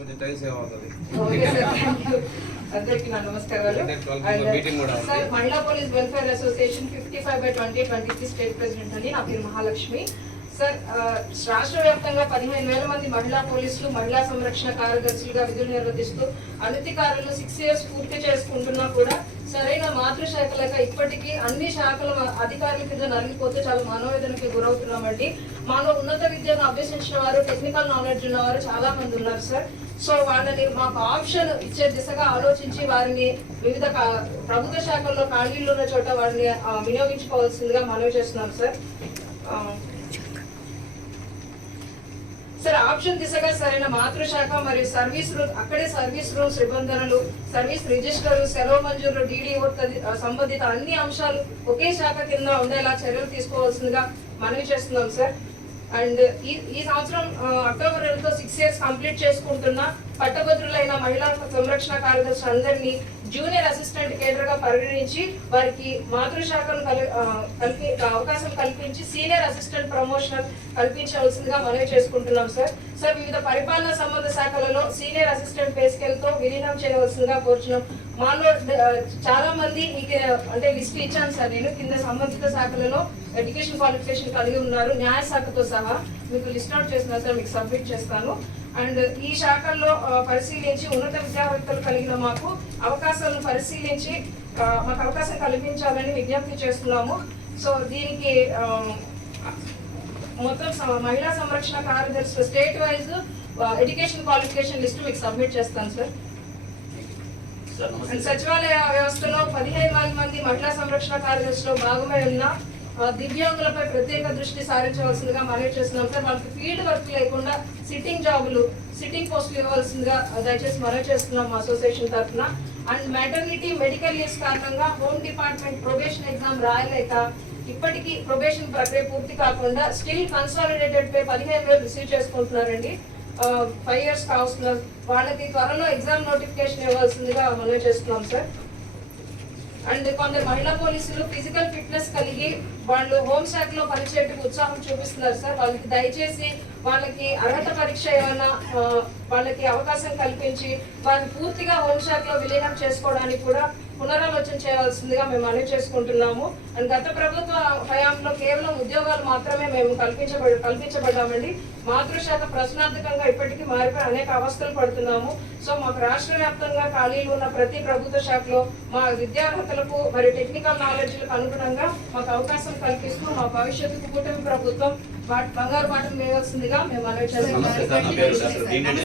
కొంచెం time save అవుతుంది. అందరికీ నా నమస్కారాలు. సార్ మహిళా police welfare association 55/2023 state president అండి. నా పేరు మహాలక్ష్మి. సార్ రాష్ట్ర వ్యాప్తంగా 15,000 మంది మహిళా పోలీసులు మహిళా సంరక్షణ కార్యదర్శులుగా విధులు నిర్వహిస్తూ అనధికారులు 6 years పూర్తి చేసుకుంటున్నా కూడా సరైన మాతృశాఖ లేక ఇప్పటికీ అన్ని శాఖల అధికారుల కింద నలిగిపోతే చాలా మనోవేదనకి గురవుతున్నామండి. మాలో ఉన్నత విద్యను అభ్యసించిన వారు, టెక్నికల్ నాలెడ్జ్ ఉన్నవారు చాలా మంది ఉన్నారు సార్. సో వాళ్ళని మాకు ఆప్షన్ ఇచ్చే దిశగా ఆలోచించి వారిని వివిధ ప్రభుత్వ శాఖల్లో ఖాళీలు ఉన్న చోట వారిని వినియోగించుకోవాల్సిందిగా మనవి చేస్తున్నాం సార్. సార్ ఆప్షన్ దిశగా సరైన మాతృశాఖ మరియు సర్వీస్ రూల్, అక్కడే సర్వీస్ రూల్స్, నిబంధనలు, సర్వీస్ రిజిస్టర్లు, సెలవు మంజూరు, DDO సంబంధిత అన్ని అంశాలు ఒకే శాఖ కింద ఉండేలా చర్యలు తీసుకోవాల్సిందిగా మనవి చేస్తున్నాం సార్. అండ్ ఈ సంవత్సరం అక్టోబర్ 2తో 6 years కంప్లీట్ చేసుకుంటున్న పట్టభద్రులైన మహిళా సంరక్షణ కార్యదర్శి అందరినీ జూనియర్ అసిస్టెంట్ కేడర్ గా పరిగణించి వారికి మాతృశాఖను అవకాశం కల్పించి సీనియర్ అసిస్టెంట్ ప్రమోషన్ కల్పించవలసిందిగా మనవి చేసుకుంటున్నాం సార్. సార్ వివిధ పరిపాలనా సంబంధ శాఖలలో సీనియర్ అసిస్టెంట్ పే స్కేల్ తో విలీనం చేయవలసిందిగా కోరుచున్నాం. మాలో చాలా మంది అంటే లిస్ట్ ఇచ్చాను సార్ నేను. కింద సంబంధిత శాఖలలో ఎడ్యుకేషన్ క్వాలిఫికేషన్ కలిగి ఉన్నారు, న్యాయ శాఖతో సహా మీకు లిస్ట్ అవుట్ చేస్తున్నా సార్, మీకు సబ్మిట్ చేస్తాను. అండ్ ఈ శాఖల్లో పరిశీలించి ఉన్నత విద్యావేత్తలు కలిగిన మాకు అవకాశాలను పరిశీలించి మాకు అవకాశం కల్పించాలని విజ్ఞప్తి చేస్తున్నాము. సో దీనికి మొత్తం మహిళా సంరక్షణ కార్యదర్శి state wise education qualification list మీకు సబ్మిట్ చేస్తాను సార్. అండ్ సచివాలయ వ్యవస్థలో 15,000 మంది మహిళా సంరక్షణ కార్యదర్శిలో భాగమై ఉన్న దివ్యాంగులపై ప్రత్యేక దృష్టి సారించవలసిందిగా మనవి చేస్తున్నాం సార్. వాళ్ళకి ఫీల్డ్ వర్క్ లేకుండా సిట్టింగ్ జాబులు, సిట్టింగ్ పోస్టులు ఇవ్వాల్సిందిగా దయచేసి మనవి చేస్తున్నాం మా అసోసియేషన్ తరఫున. అండ్ మెటర్నిటీ, మెడికల్ లీవ్స్ కారణంగా హోమ్ డిపార్ట్మెంట్ ప్రొబేషన్ ఎగ్జామ్ రాయలేక ఇప్పటికీ ప్రొబేషన్ ప్రక్రియ పూర్తి కాకుండా స్టిల్ కన్సాలిడేటెడ్ పే 15,000 రిసీవ్ చేసుకుంటున్నారండి. 5 years కావస్తున్నారు. వాళ్ళకి త్వరలో ఎగ్జామ్ నోటిఫికేషన్ ఇవ్వాల్సిందిగా మనవి చేస్తున్నాం సార్. అండ్ కొందరు మహిళా పోలీసులు ఫిజికల్ ఫిట్నెస్ కలిగి వాళ్ళు హోంశాఖలో పనిచేయడానికి ఉత్సాహం చూపిస్తున్నారు సార్. వాళ్ళకి దయచేసి వాళ్ళకి అర్హత పరీక్ష ఏమైనా వాళ్ళకి అవకాశం కల్పించి వారిని పూర్తిగా హోంశాఖలో విలీనం చేసుకోవడానికి కూడా పునరాలోచన చేయవలసిందిగా మేము మనవి చేసుకుంటున్నాము. అండ్ గత ప్రభుత్వ హయాంలో కేవలం ఉద్యోగాలు మాత్రమే మేము కల్పించబడ్డామండి. మాతృశాఖ ప్రశ్నార్థకంగా ఇప్పటికీ మారిపోయి అనేక అవస్థలు పడుతున్నాము. సో మాకు రాష్ట్ర వ్యాప్తంగా ఖాళీలు ఉన్న ప్రతి ప్రభుత్వ శాఖలో మా విద్యార్హతలకు మరియు టెక్నికల్ నాలెడ్జ్లకు అనుగుణంగా మాకు అవకాశం కల్పిస్తూ మా భవిష్యత్తుకు కూటమి ప్రభుత్వం బంగారు బాటలు వేయవలసిందిగా మేము మనవి చేస్తున్నాం.